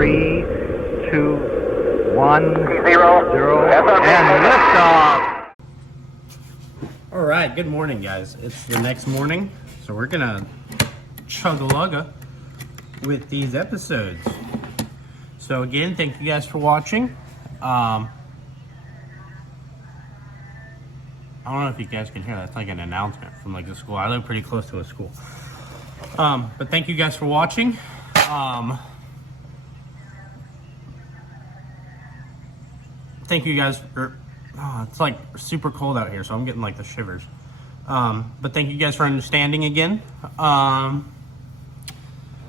3, 2, 1, 0, and liftoff. All right, good morning, guys. It's the next morning, so we're gonna chug-a-lugga with these episodes. So again, thank you guys for watching. I don't know if you guys can hear that. It's like an announcement from like the school. I live pretty close to a school. But thank you guys for watching. Thank you guys for, it's like super cold out here, so I'm getting like the shivers. But thank you guys for understanding again.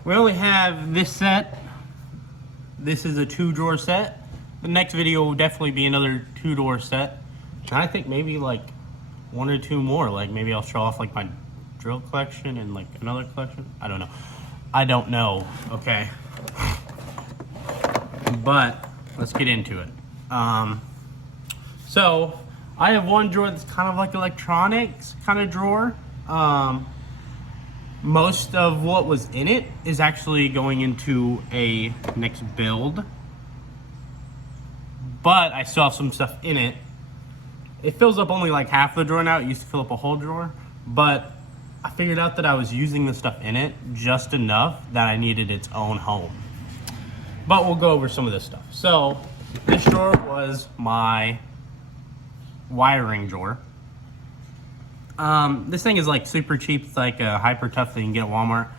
We only have this set. This is a 2-drawer set. The next video will definitely be another 2-drawer set. And I think maybe like 1 or 2 more. Like maybe I'll show off like my drill collection and like another collection. I don't know. Okay. But let's get into it. So I have one drawer that's kind of like electronics kind of drawer. Most of what was in it is actually going into a next build, but I still have some stuff in it. It fills up only like half the drawer now. It used to fill up a whole drawer, but I figured out that I was using the stuff in it just enough that I needed its own home. But we'll go over some of this stuff. So this drawer was my wiring drawer. This thing is like super cheap. It's like a hyper tough thing you can get at Walmart.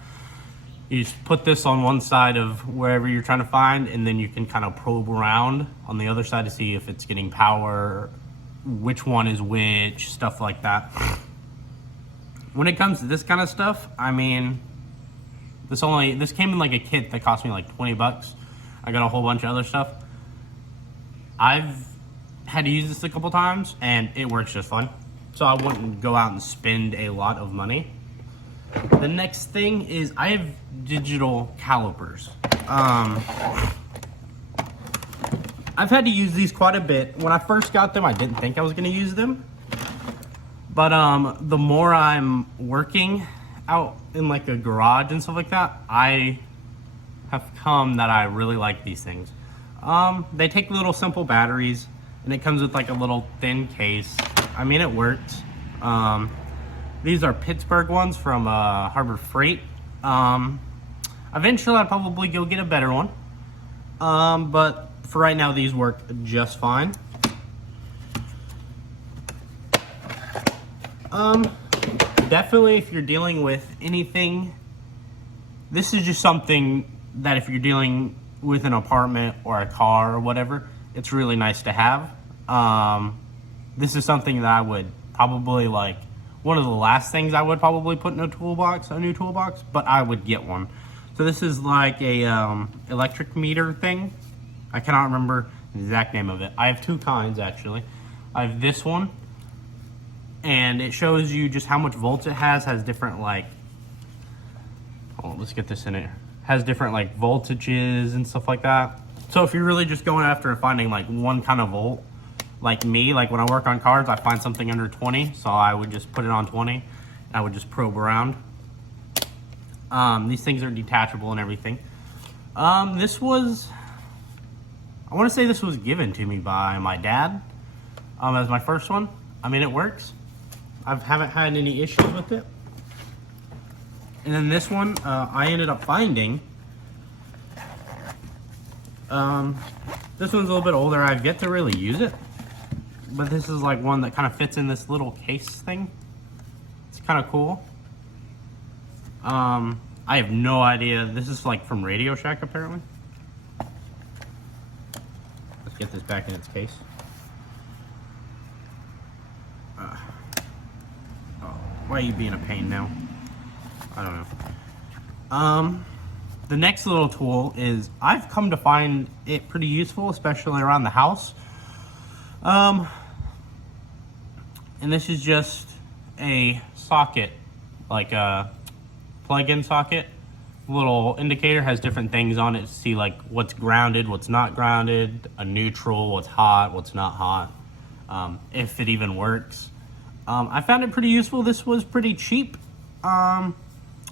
You just put this on one side of wherever you're trying to find, and then you can kind of probe around on the other side to see if it's getting power, which one is which, stuff like that. When it comes to this kind of stuff, I mean, this came in like a kit that cost me like 20 bucks. I got a whole bunch of other stuff. I've had to use this a couple times and it works just fine. So I wouldn't go out and spend a lot of money. The next thing is I have digital calipers. I've had to use these quite a bit. When I first got them, I didn't think I was gonna use them. But the more I'm working out in like a garage and stuff like that, I have come that I really like these things. They take little simple batteries, and it comes with like a little thin case. I mean, it works. These are Pittsburgh ones from Harbor Freight. Eventually I'll probably go get a better one. But for right now, these work just fine. Definitely if you're dealing with anything, this is just something that if you're dealing with an apartment or a car or whatever, it's really nice to have. This is something that I would probably like, one of the last things I would probably put in a toolbox, a new toolbox, but I would get one. So this is like a electric meter thing. I cannot remember the exact name of it. I have 2 kinds actually. I have this one, and it shows you just how much volts it has different like, oh, let's get this in it. Has different like voltages and stuff like that. So if you're really just going after finding like one kind of volt, like me, like when I work on cars, I find something under 20, so I would just put it on 20, and I would just probe around. These things are detachable and everything. This was, I want to say this was given to me by my dad as my first one. I mean, it works. I haven't had any issues with it. And then this one, I ended up finding. This one's a little bit older. I've yet to really use it. But this is like one that kind of fits in this little case thing. It's kind of cool. I have no idea. This is like from Radio Shack apparently. Let's get this back in its case. Why are you being a pain now? I don't know. The next little tool is, I've come to find it pretty useful, especially around the house. And this is just a socket, like a plug-in socket. Little indicator, has different things on it to see like what's grounded, what's not grounded, a neutral, what's hot, what's not hot, if it even works. I found it pretty useful. This was pretty cheap. I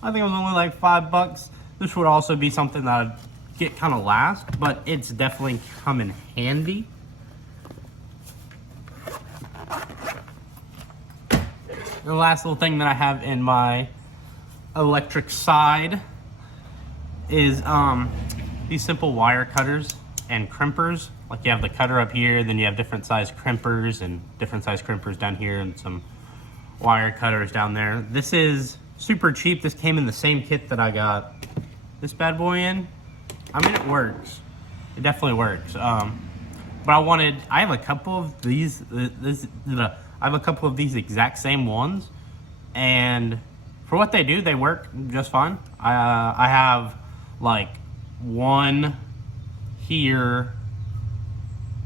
think it was only like $5. This would also be something that I'd get kind of last, but it's definitely come in handy. The last little thing that I have in my electric side is these simple wire cutters and crimpers. Like you have the cutter up here, then you have different size crimpers and different size crimpers down here and some wire cutters down there. This is super cheap. This came in the same kit that I got this bad boy in. I mean, it works. It definitely works. But I have a couple of these, I have a couple of these exact same ones, and for what they do, they work just fine. I have like one here.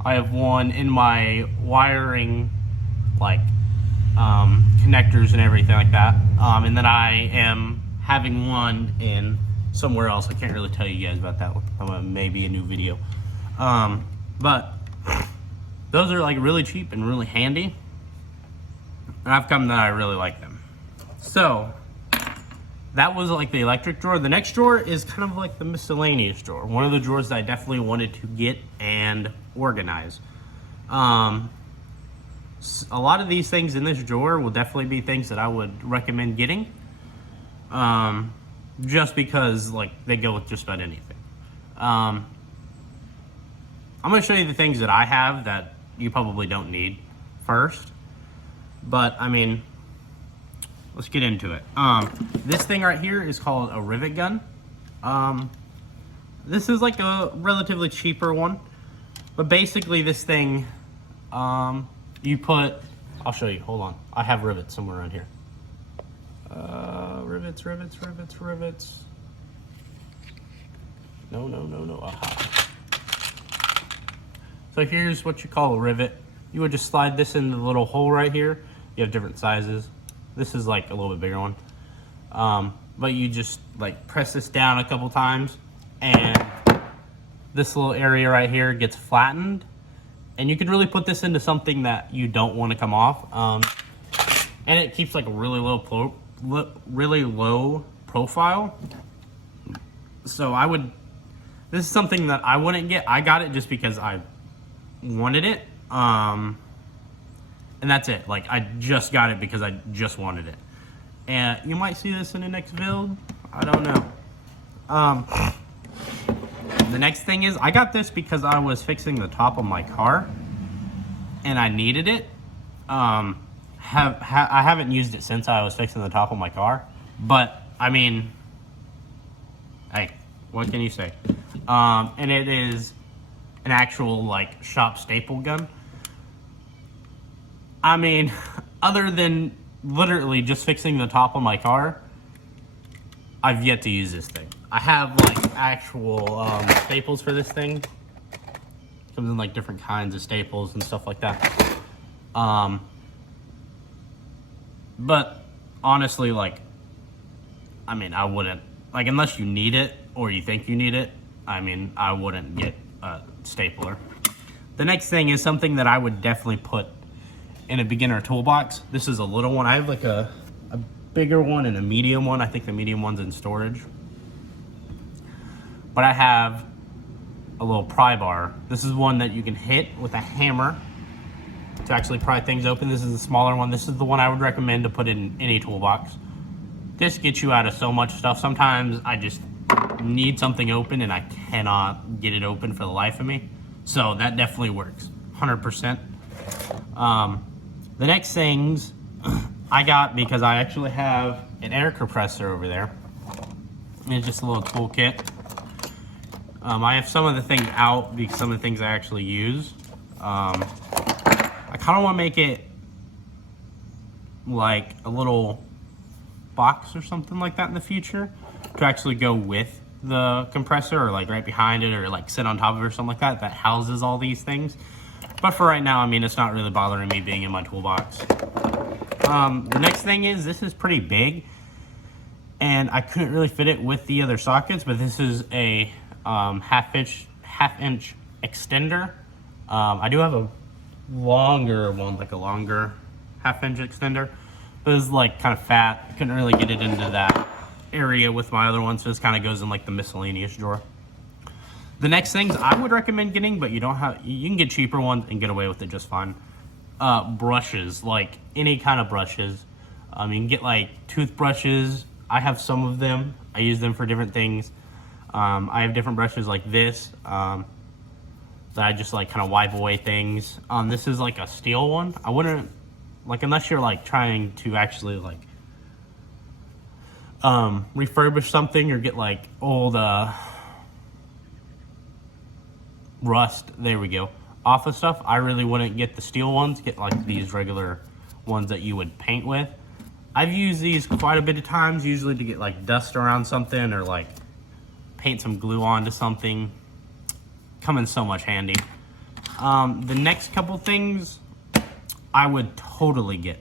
I have one in my wiring, like connectors and everything like that. And then I am having one in somewhere else. I can't really tell you guys about that one. Maybe a new video. But those are like really cheap and really handy. And I've come that I really like them. So that was like the electric drawer. The next drawer is kind of like the miscellaneous drawer. One of the drawers that I definitely wanted to get and organize. A lot of these things in this drawer will definitely be things that I would recommend getting. Just because like they go with just about anything. I'm going to show you the things that I have that you probably don't need first. But I mean, let's get into it. This thing right here is called a rivet gun. This is like a relatively cheaper one. But basically this thing, you put, I'll show you, hold on. I have rivets somewhere around here. Rivets. No. Aha. So here's what you call a rivet. You would just slide this in the little hole right here. You have different sizes. This is like a little bit bigger one. But you just like press this down a couple times and this little area right here gets flattened. And you could really put this into something that you don't want to come off. And it keeps like a really low profile. So this is something that I wouldn't get. I got it just because I wanted it. And that's it. Like I just got it because I just wanted it. And you might see this in the next build. I don't know. The next thing is I got this because I was fixing the top of my car and I needed it. I haven't used it since I was fixing the top of my car, but I mean, hey, what can you say? And it is an actual like shop staple gun. I mean, other than literally just fixing the top of my car, I've yet to use this thing. I have like actual staples for this thing. Comes in like different kinds of staples and stuff like that. But honestly, like, I mean, I wouldn't, like, unless you need it or you think you need it, I mean, I wouldn't get a stapler. The next thing is something that I would definitely put in a beginner toolbox. This is a little one. I have like a bigger one and a medium one. I think the medium one's in storage. But I have a little pry bar. This is one that you can hit with a hammer to actually pry things open. This is the smaller one. This is the one I would recommend to put in any toolbox. This gets you out of so much stuff. Sometimes I just need something open and I cannot get it open for the life of me. So that definitely works, 100%. The next things I got because I actually have an air compressor over there. It's just a little toolkit. I have some of the things out because some of the things I actually use. I kind of want to make it like a little box or something like that in the future to actually go with the compressor or like right behind it or like sit on top of it or something like that houses all these things. But for right now, I mean, it's not really bothering me being in my toolbox. The next thing is this is pretty big and I couldn't really fit it with the other sockets, but this is a half inch extender. I do have a longer one, like a longer half-inch extender. It was like kind of fat. I couldn't really get it into that area with my other one, so this kind of goes in like the miscellaneous drawer. The next things I would recommend getting, but you can get cheaper ones and get away with it just fine. Brushes, like any kind of brushes. You can get like toothbrushes. I have some of them. I use them for different things. I have different brushes like this that I just like kind of wipe away things. This is like a steel one. I wouldn't, like, unless you're like trying to actually like refurbish something or get like old rust, there we go, off of stuff. I really wouldn't get the steel ones. Get like these regular ones that you would paint with. I've used these quite a bit of times, usually to get like dust around something or like paint some glue onto something. Come in so much handy. The next couple things I would totally get.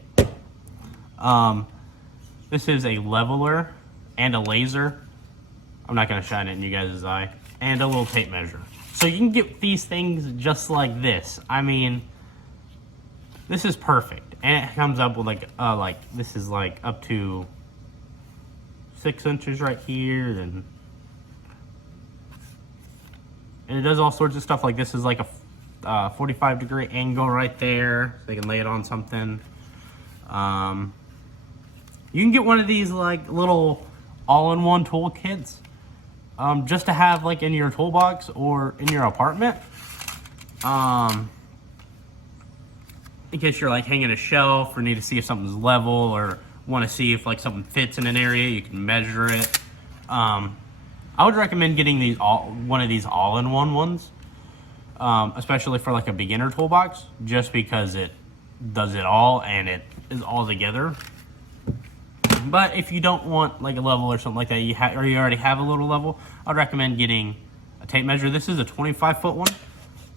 This is a leveler and a laser. I'm not gonna shine it in you guys' eye. And a little tape measure. So you can get these things just like this. I mean, this is perfect. And it comes up with like this is like up to 6 inches right here, and it does all sorts of stuff. Like this is like a 45-degree angle right there, so you can lay it on something. You can get one of these like little all-in-one tool kits, just to have like in your toolbox or in your apartment. In case you're like hanging a shelf or need to see if something's level or want to see if like something fits in an area, you can measure it. I would recommend getting one of these all-in-one ones, especially for like a beginner toolbox, just because it does it all and it is all together. But if you don't want like a level or something like that, or you already have a little level, I'd recommend getting a tape measure. This is a 25-foot one.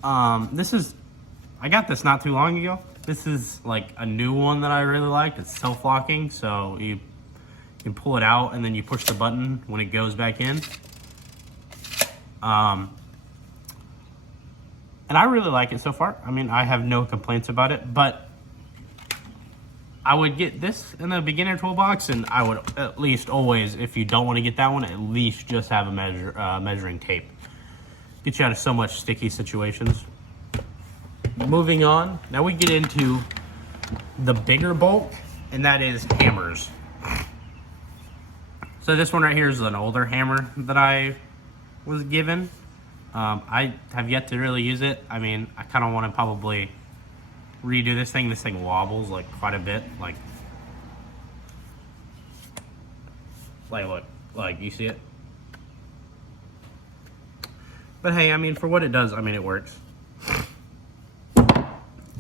I got this not too long ago. This is like a new one that I really liked. It's self-locking, so you can pull it out and then you push the button when it goes back in. And I really like it so far. I mean, I have no complaints about it, but I would get this in the beginner toolbox, and I would at least always, if you don't want to get that one, at least just have a measuring tape. Get you out of so much sticky situations. Moving on, now we get into the bigger bulk, and that is hammers. So this one right here is an older hammer that I was given. I have yet to really use it. I mean, I kind of want to probably redo this thing. This thing wobbles like quite a bit. Like look, like you see it. But hey, I mean, for what it does, I mean, it works.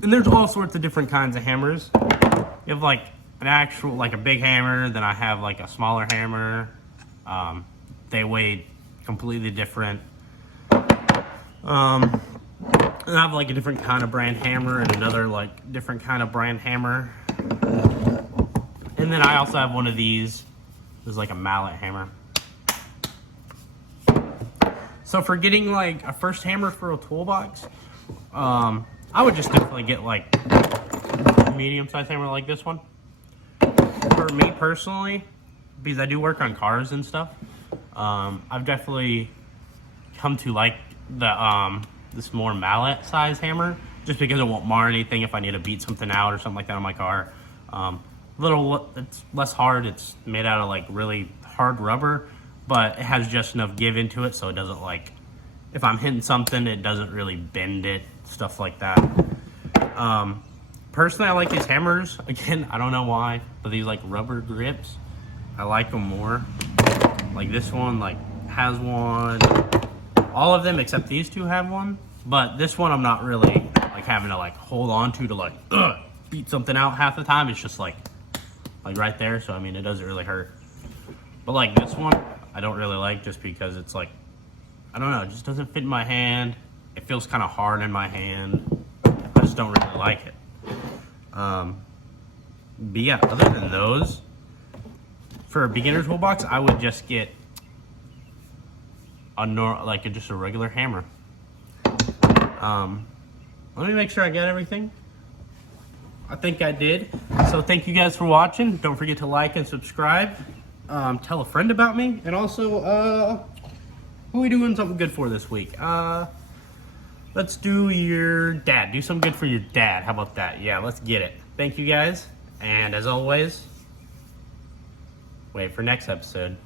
And there's all sorts of different kinds of hammers. You have like an actual, like a big hammer, then I have like a smaller hammer. They weigh completely different. I have like a different kind of brand hammer and another like different kind of brand hammer. And then I also have one of these. This is like a mallet hammer. So for getting like a first hammer for a toolbox, I would just definitely get like a medium-sized hammer like this one. For me personally, because I do work on cars and stuff, I've definitely come to like the this more mallet size hammer, just because it won't mar anything if I need to beat something out or something like that on my car. It's less hard. It's made out of like really hard rubber, but it has just enough give into it so it doesn't, like, if I'm hitting something, it doesn't really bend it, stuff like that. Personally, I like these hammers. Again, I don't know why, but these like rubber grips, I like them more. Like this one like has one. All of them except these two have one, but this one I'm not really like having to like hold on to like beat something out half the time. It's just like right there, so I mean it doesn't really hurt. But like this one I don't really like, just because it's like, I don't know, it just doesn't fit in my hand. It feels kind of hard in my hand. I just don't really like it. But yeah, other than those, for a beginner toolbox, I would just get just a regular hammer. Let me make sure I got everything. I think I did. So thank you guys for watching. Don't forget to like and subscribe. Tell a friend about me, and also Who are we doing something good for this week? Let's do your dad. Do something good for your dad. How about that? Yeah, let's get it. Thank you guys. And as always, wait for next episode.